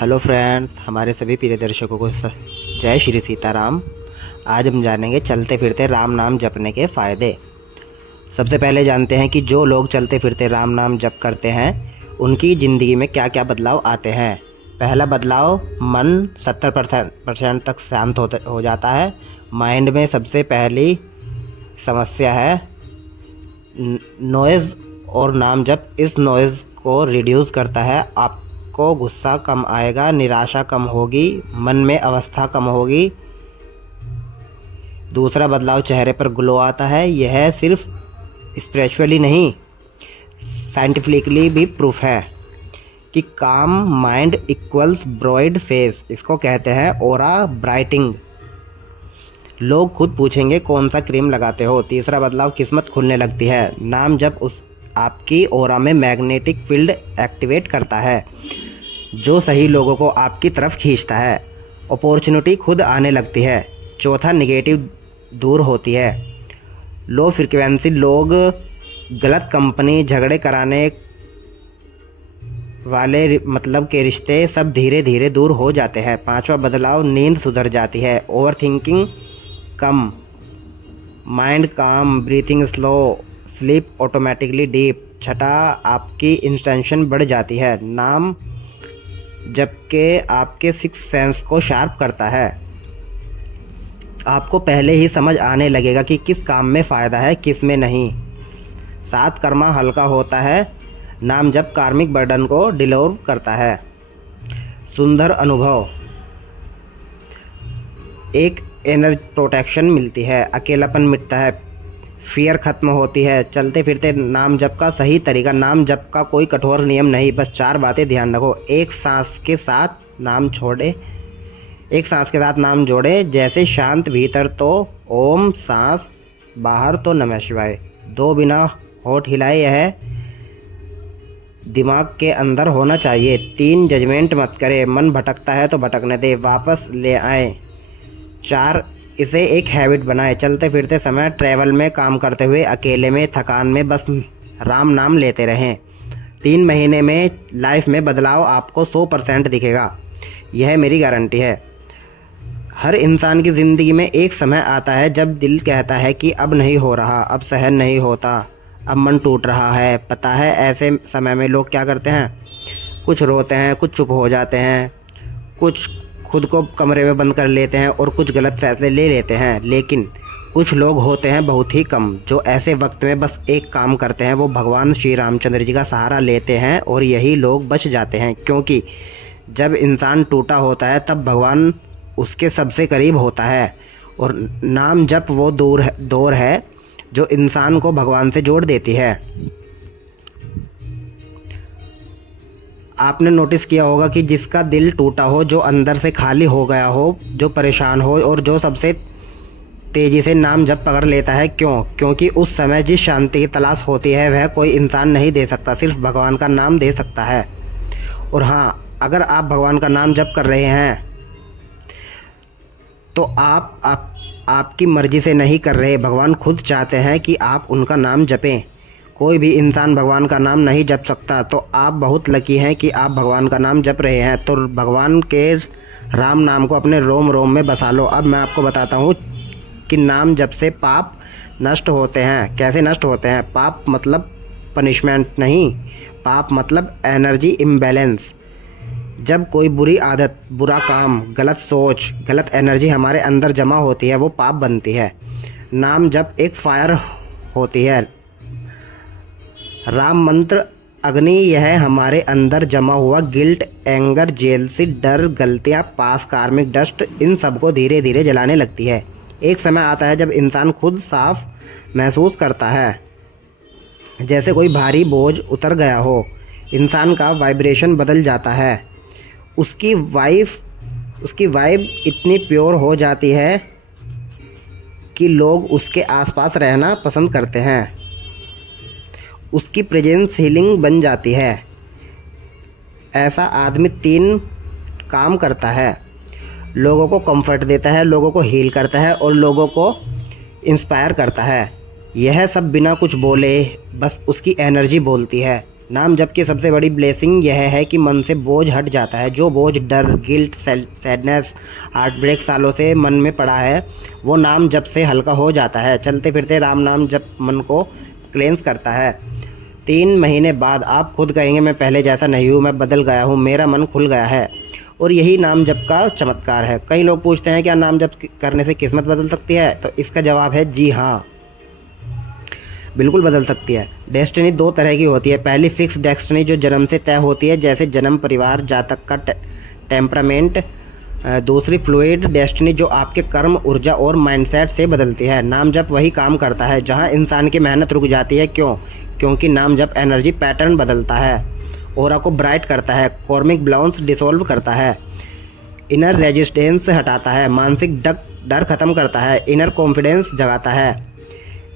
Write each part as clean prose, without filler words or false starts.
Hello friends, हमारे सभी प्रिय दर्शकों को जय श्री सीताराम। आज हम जानेंगे चलते फिरते राम नाम जपने के फ़ायदे। सबसे पहले जानते हैं कि जो लोग चलते फिरते राम नाम जप करते हैं उनकी ज़िंदगी में क्या क्या बदलाव आते हैं। पहला बदलाव, मन 70% तक शांत हो जाता है। माइंड में सबसे पहली समस्या है नॉइज़ और नाम जप इस नॉइज़ को रिड्यूस करता है। आपको गुस्सा कम आएगा, निराशा कम होगी, मन में अवस्था कम होगी। दूसरा बदलाव, चेहरे पर ग्लो आता है। यह सिर्फ स्पिरिचुअली नहीं, साइंटिफिकली भी प्रूफ है कि काम माइंड इक्वल्स ब्राइट फेस। इसको कहते हैं ऑरा ब्राइटिंग। लोग खुद पूछेंगे कौन सा क्रीम लगाते हो। तीसरा बदलाव, किस्मत खुलने लगती है। नाम जब उस आपकी ऑरा में मैग्नेटिक फील्ड एक्टिवेट करता है जो सही लोगों को आपकी तरफ खींचता है। अपॉर्चुनिटी खुद आने लगती है। चौथा, निगेटिव दूर होती है। लो फ्रिक्वेंसी लोग, गलत कंपनी, झगड़े कराने वाले मतलब के रिश्ते सब धीरे धीरे दूर हो जाते हैं। पांचवा बदलाव, नींद सुधर जाती है। ओवर थिंकिंग कम, माइंड काम, breathing slow, sleep automatically deep. छठा, आपकी इंटेंशन बढ़ जाती है। नाम जबकि आपके सिक्स सेंस को शार्प करता है। आपको पहले ही समझ आने लगेगा कि किस काम में फ़ायदा है, किस में नहीं। सात, कर्मा हल्का होता है। नाम जब कार्मिक बर्डन को डिलीवर करता है। सुंदर अनुभव, एक इनर प्रोटेक्शन मिलती है। अकेलापन मिटता है, फियर खत्म होती है। चलते फिरते नाम जप का सही तरीका। नाम जप का कोई कठोर नियम नहीं, बस 4 बातें ध्यान रखो। एक सांस के साथ नाम जोड़े। जैसे शांत भीतर तो ओम, सांस बाहर तो नमः शिवाय। 2, बिना होठ हिलाए यह दिमाग के अंदर होना चाहिए। 3, जजमेंट मत करे। मन भटकता है तो भटकने दे, वापस ले आए। 4, इसे एक हैबिट बनाए। चलते फिरते समय, ट्रैवल में, काम करते हुए, अकेले में, थकान में बस राम नाम लेते रहें। 3 महीने में लाइफ में बदलाव आपको 100% दिखेगा। यह मेरी गारंटी है। हर इंसान की ज़िंदगी में एक समय आता है जब दिल कहता है कि अब नहीं हो रहा, अब सहन नहीं होता, अब मन टूट रहा है। पता है ऐसे समय में लोग क्या करते हैं? कुछ रोते हैं, कुछ चुप हो जाते हैं, कुछ खुद को कमरे में बंद कर लेते हैं और कुछ गलत फैसले ले लेते हैं। लेकिन कुछ लोग होते हैं, बहुत ही कम, जो ऐसे वक्त में बस एक काम करते हैं। वो भगवान श्री रामचंद्र जी का सहारा लेते हैं और यही लोग बच जाते हैं। क्योंकि जब इंसान टूटा होता है तब भगवान उसके सबसे करीब होता है। और नाम जप वो डोर है जो इंसान को भगवान से जोड़ देती है। आपने नोटिस किया होगा कि जिसका दिल टूटा हो, जो अंदर से खाली हो गया हो, जो परेशान हो और जो सबसे तेज़ी से नाम जप पकड़ लेता है। क्यों? क्योंकि उस समय जिस शांति की तलाश होती है वह कोई इंसान नहीं दे सकता, सिर्फ भगवान का नाम दे सकता है। और हाँ, अगर आप भगवान का नाम जप कर रहे हैं तो आपकी मर्ज़ी से नहीं कर रहे। भगवान खुद चाहते हैं कि आप उनका नाम जपें। कोई भी इंसान भगवान का नाम नहीं जप सकता, तो आप बहुत लकी हैं कि आप भगवान का नाम जप रहे हैं। तो भगवान के राम नाम को अपने रोम रोम में बसा लो। अब मैं आपको बताता हूँ कि नाम जप से पाप नष्ट होते हैं। कैसे नष्ट होते हैं? पाप मतलब पनिशमेंट नहीं, पाप मतलब एनर्जी इम्बैलेंस। जब कोई बुरी आदत, बुरा काम, गलत सोच, गलत एनर्जी हमारे अंदर जमा होती है, वो पाप बनती है। नाम जप एक फायर होती है, राम मंत्र अग्नि। यह हमारे अंदर जमा हुआ गिल्ट, एंगर, जेलसी, डर, गलतियाँ, पास, कार्मिक डस्ट, इन सबको धीरे धीरे जलाने लगती है। एक समय आता है जब इंसान खुद साफ महसूस करता है, जैसे कोई भारी बोझ उतर गया हो। इंसान का वाइब्रेशन बदल जाता है। उसकी वाइब इतनी प्योर हो जाती है कि लोग उसके आसपास रहना पसंद करते हैं। उसकी प्रेजेंस हीलिंग बन जाती है। ऐसा आदमी 3 काम करता है, लोगों को कंफर्ट देता है, लोगों को हील करता है और लोगों को इंस्पायर करता है। यह सब बिना कुछ बोले, बस उसकी एनर्जी बोलती है। नाम जप की सबसे बड़ी ब्लेसिंग यह है कि मन से बोझ हट जाता है। जो बोझ, डर, गिल्ट, सैडनेस, हार्टब्रेक सालों से मन में पड़ा है, वो नाम जप से हल्का हो जाता है। चलते फिरते राम नाम जप मन को क्लेंस करता है। 3 महीने बाद आप खुद कहेंगे, मैं पहले जैसा नहीं हूँ, मैं बदल गया हूँ, मेरा मन खुल गया है। और यही नाम जप का चमत्कार है। कई लोग पूछते हैं क्या नाम जप करने से किस्मत बदल सकती है? तो इसका जवाब है जी हाँ, बिल्कुल बदल सकती है। डेस्टिनी 2 तरह की होती है। पहली फिक्स डेस्टिनी जो जन्म से तय होती है, जैसे जन्म, परिवार, जातक का टेम्परामेंट। दूसरी फ्लूइड डेस्टिनी जो आपके कर्म, ऊर्जा और माइंडसेट से बदलती है। नाम जप वही काम करता है जहां इंसान की मेहनत रुक जाती है। क्यों? क्योंकि नाम जप एनर्जी पैटर्न बदलता है, ऑरा को ब्राइट करता है, कॉर्मिक बाउंस डिसॉल्व करता है, इनर रेजिस्टेंस हटाता है, मानसिक डर खत्म करता है, इनर कॉन्फिडेंस जगाता है।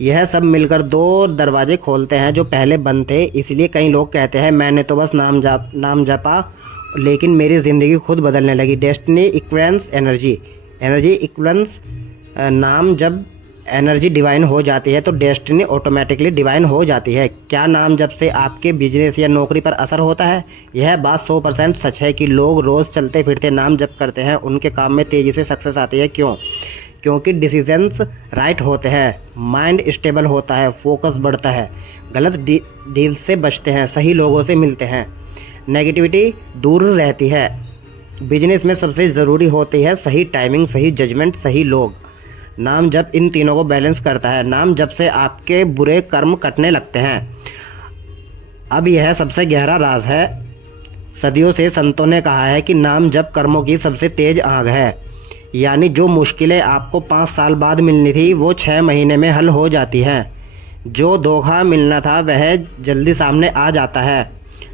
यह सब मिलकर 2 दरवाजे खोलते हैं जो पहले बंद थे। इसलिए कई लोग कहते हैं मैंने तो बस नाम जपा, लेकिन मेरी ज़िंदगी खुद बदलने लगी। Destiny equals energy equals. नाम जब एनर्जी डिवाइन हो जाती है तो डेस्टिनी ऑटोमेटिकली डिवाइन हो जाती है। क्या नाम जब से आपके बिजनेस या नौकरी पर असर होता है? यह बात 100% सच है कि लोग रोज़ चलते फिरते नाम जप करते हैं, उनके काम में तेज़ी से सक्सेस आती है। क्यों? क्योंकि डिसीजंस राइट होते हैं, माइंड स्टेबल होता है, फोकस बढ़ता है, गलत डील से बचते हैं, सही लोगों से मिलते हैं, नेगेटिविटी दूर रहती है। बिजनेस में सबसे ज़रूरी होती है सही टाइमिंग, सही जजमेंट, सही लोग। नाम जप इन तीनों को बैलेंस करता है। नाम जप से आपके बुरे कर्म कटने लगते हैं। अब यह सबसे गहरा राज है। सदियों से संतों ने कहा है कि नाम जप कर्मों की सबसे तेज आग है। यानी जो मुश्किलें आपको 5 साल बाद मिलनी थी वो 6 महीने में हल हो जाती हैं। जो धोखा मिलना था वह जल्दी सामने आ जाता है।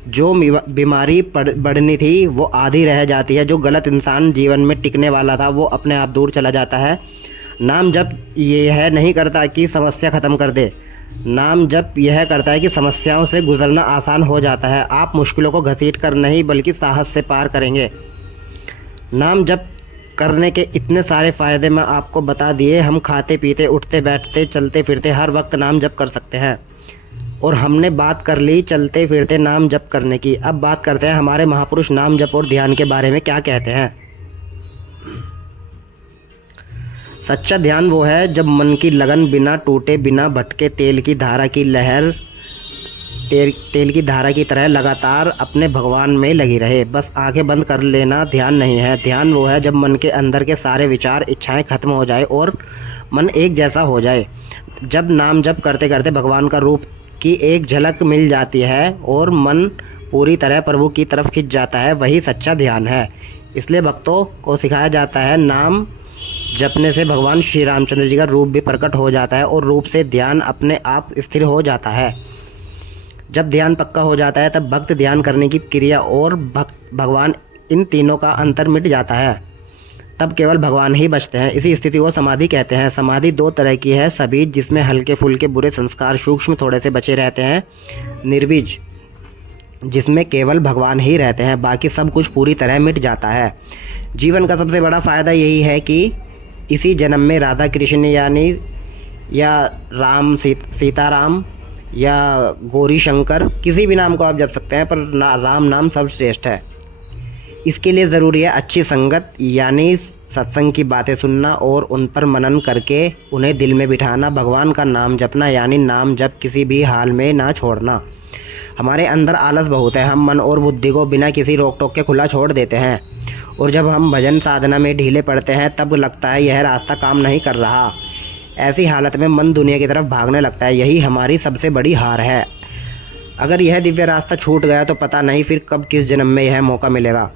जो बीमारी बढ़नी थी वो आधी रह जाती है। जो गलत इंसान जीवन में टिकने वाला था वो अपने आप दूर चला जाता है। नाम जप यह नहीं करता कि समस्या ख़त्म कर दे, नाम जप यह करता है कि समस्याओं से गुजरना आसान हो जाता है। आप मुश्किलों को घसीट कर नहीं बल्कि साहस से पार करेंगे। नाम जप करने के इतने सारे फ़ायदे मैं आपको बता दिए। हम खाते पीते, उठते बैठते, चलते फिरते हर वक्त नाम जप कर सकते हैं। और हमने बात कर ली चलते फिरते नाम जप करने की। अब बात करते हैं हमारे महापुरुष नाम जप और ध्यान के बारे में क्या कहते हैं। सच्चा ध्यान वो है जब मन की लगन बिना टूटे, बिना भटके, तेल की धारा की तरह लगातार अपने भगवान में लगी रहे। बस आंखें बंद कर लेना ध्यान नहीं है। ध्यान वो है जब मन के अंदर के सारे विचार, इच्छाएं खत्म हो जाए और मन एक जैसा हो जाए। जब नाम जप करते करते भगवान का रूप की एक झलक मिल जाती है और मन पूरी तरह प्रभु की तरफ खिंच जाता है, वही सच्चा ध्यान है। इसलिए भक्तों को सिखाया जाता है नाम जपने से भगवान श्री रामचंद्र जी का रूप भी प्रकट हो जाता है और रूप से ध्यान अपने आप स्थिर हो जाता है। जब ध्यान पक्का हो जाता है तब भक्त ध्यान करने की क्रिया और भगवान, इन तीनों का अंतर मिट जाता है। तब केवल भगवान ही बचते हैं। इसी स्थिति को समाधि कहते हैं। समाधि 2 तरह की है, सबीज जिसमें हल्के फुल्के बुरे संस्कार सूक्ष्म थोड़े से बचे रहते हैं, निर्बीज जिसमें केवल भगवान ही रहते हैं, बाकी सब कुछ पूरी तरह मिट जाता है। जीवन का सबसे बड़ा फ़ायदा यही है कि इसी जन्म में राधा कृष्ण या राम सीताराम या गौरी शंकर, किसी भी नाम को आप जप सकते हैं, पर राम नाम सर्वश्रेष्ठ है। इसके लिए ज़रूरी है अच्छी संगत, यानी सत्संग की बातें सुनना और उन पर मनन करके उन्हें दिल में बिठाना। भगवान का नाम जपना यानी नाम जप किसी भी हाल में ना छोड़ना। हमारे अंदर आलस बहुत है, हम मन और बुद्धि को बिना किसी रोक टोक के खुला छोड़ देते हैं, और जब हम भजन साधना में ढीले पड़ते हैं तब लगता है यह रास्ता काम नहीं कर रहा। ऐसी हालत में मन दुनिया की तरफ भागने लगता है। यही हमारी सबसे बड़ी हार है। अगर यह दिव्य रास्ता छूट गया तो पता नहीं फिर कब किस जन्म में यह मौका मिलेगा।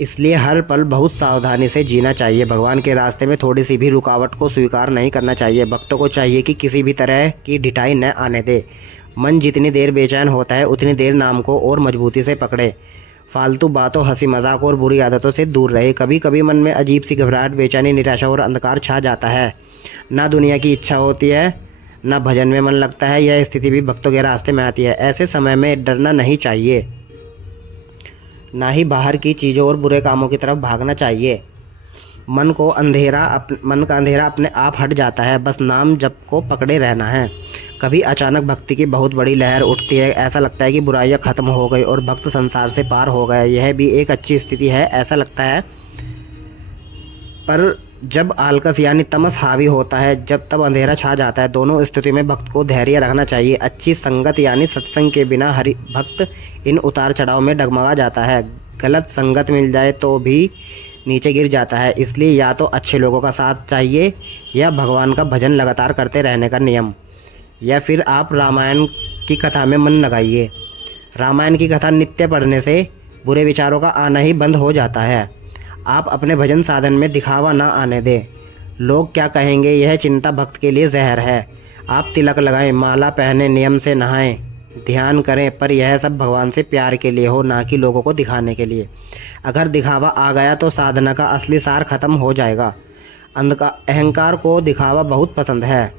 इसलिए हर पल बहुत सावधानी से जीना चाहिए। भगवान के रास्ते में थोड़ी सी भी रुकावट को स्वीकार नहीं करना चाहिए। भक्तों को चाहिए कि किसी भी तरह की ढिठाई न आने दे। मन जितनी देर बेचैन होता है उतनी देर नाम को और मजबूती से पकड़े। फालतू बातों, हंसी मजाक और बुरी आदतों से दूर रहे। कभी कभी मन में अजीब सी घबराहट, बेचैनी, निराशा और अंधकार छा जाता है। ना दुनिया की इच्छा होती है, ना भजन में मन लगता है। यह स्थिति भी भक्तों के रास्ते में आती है। ऐसे समय में डरना नहीं चाहिए, ना ही बाहर की चीज़ों और बुरे कामों की तरफ भागना चाहिए। मन का अंधेरा अपने आप हट जाता है, बस नाम जप को पकड़े रहना है। कभी अचानक भक्ति की बहुत बड़ी लहर उठती है, ऐसा लगता है कि बुराइयां खत्म हो गई और भक्त संसार से पार हो गए। यह भी एक अच्छी स्थिति है, ऐसा लगता है। पर जब आलकस यानी तमस हावी होता है, जब तब अंधेरा छा जाता है, दोनों स्थिति में भक्त को धैर्य रखना चाहिए। अच्छी संगत यानी सत्संग के बिना हरि भक्त इन उतार चढ़ाव में डगमगा जाता है। गलत संगत मिल जाए तो भी नीचे गिर जाता है। इसलिए या तो अच्छे लोगों का साथ चाहिए, या भगवान का भजन लगातार करते रहने का नियम, या फिर आप रामायण की कथा में मन लगाइए। रामायण की कथा नित्य पढ़ने से बुरे विचारों का आना ही बंद हो जाता है। आप अपने भजन साधन में दिखावा ना आने दें। लोग क्या कहेंगे, यह चिंता भक्त के लिए जहर है। आप तिलक लगाएं, माला पहने, नियम से नहाएं, ध्यान करें, पर यह सब भगवान से प्यार के लिए हो, ना कि लोगों को दिखाने के लिए। अगर दिखावा आ गया तो साधना का असली सार खत्म हो जाएगा। अहंकार को दिखावा बहुत पसंद है।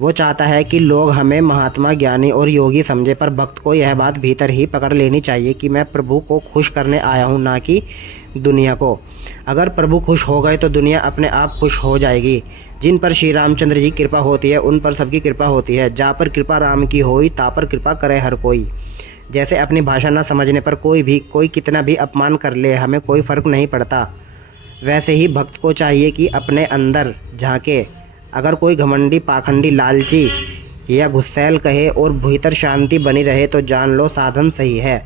वो चाहता है कि लोग हमें महात्मा, ज्ञानी और योगी समझे, पर भक्त को यह बात भीतर ही पकड़ लेनी चाहिए कि मैं प्रभु को खुश करने आया हूँ, ना कि दुनिया को। अगर प्रभु खुश हो गए तो दुनिया अपने आप खुश हो जाएगी। जिन पर श्री रामचंद्र जी कृपा होती है, उन पर सबकी कृपा होती है। जा पर कृपा राम की होई, ता पर कृपा करे हर कोई। जैसे अपनी भाषा न समझने पर कोई कितना भी अपमान कर ले, हमें कोई फ़र्क नहीं पड़ता, वैसे ही भक्त को चाहिए कि अपने अंदर झांके। अगर कोई घमंडी, पाखंडी, लालची या गुस्सैल कहे और भीतर शांति बनी रहे तो जान लो साधन सही है।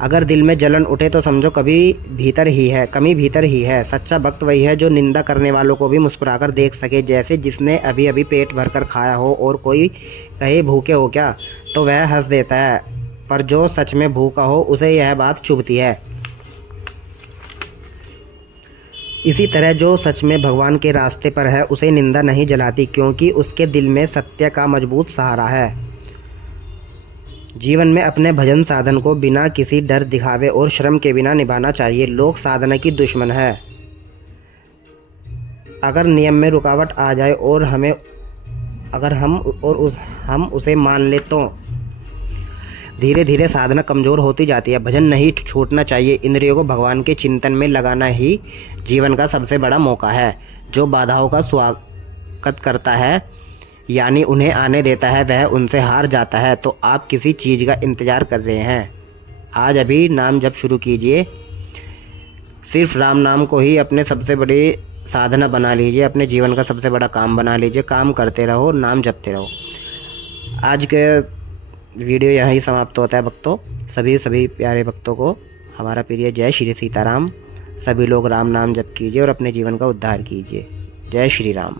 अगर दिल में जलन उठे तो समझो कमी भीतर ही है। सच्चा भक्त वही है जो निंदा करने वालों को भी मुस्कुराकर देख सके, जैसे जिसने अभी अभी पेट भरकर खाया हो और कोई कहे भूखे हो क्या, तो वह हंस देता है, पर जो सच में भूखा हो उसे यह बात चुभती है। इसी तरह जो सच में भगवान के रास्ते पर है उसे निंदा नहीं जलाती, क्योंकि उसके दिल में सत्य का मजबूत सहारा है। जीवन में अपने भजन साधन को बिना किसी डर, दिखावे और श्रम के बिना निभाना चाहिए। लोग साधना की दुश्मन है। अगर नियम में रुकावट आ जाए और हम उसे मान ले तो धीरे धीरे साधना कमज़ोर होती जाती है। भजन नहीं छूटना चाहिए। इंद्रियों को भगवान के चिंतन में लगाना ही जीवन का सबसे बड़ा मौका है। जो बाधाओं का स्वागत करता है यानी उन्हें आने देता है, वह उनसे हार जाता है। तो आप किसी चीज़ का इंतज़ार कर रहे हैं? आज अभी नाम जप शुरू कीजिए। सिर्फ राम नाम को ही अपने सबसे बड़ी साधना बना लीजिए, अपने जीवन का सबसे बड़ा काम बना लीजिए। काम करते रहो, नाम जपते रहो। आज के वीडियो यहीं समाप्त होता है भक्तों। सभी प्यारे भक्तों को हमारा प्रिय जय श्री सीताराम। सभी लोग राम नाम जप कीजिए और अपने जीवन का उद्धार कीजिए। जय श्री राम।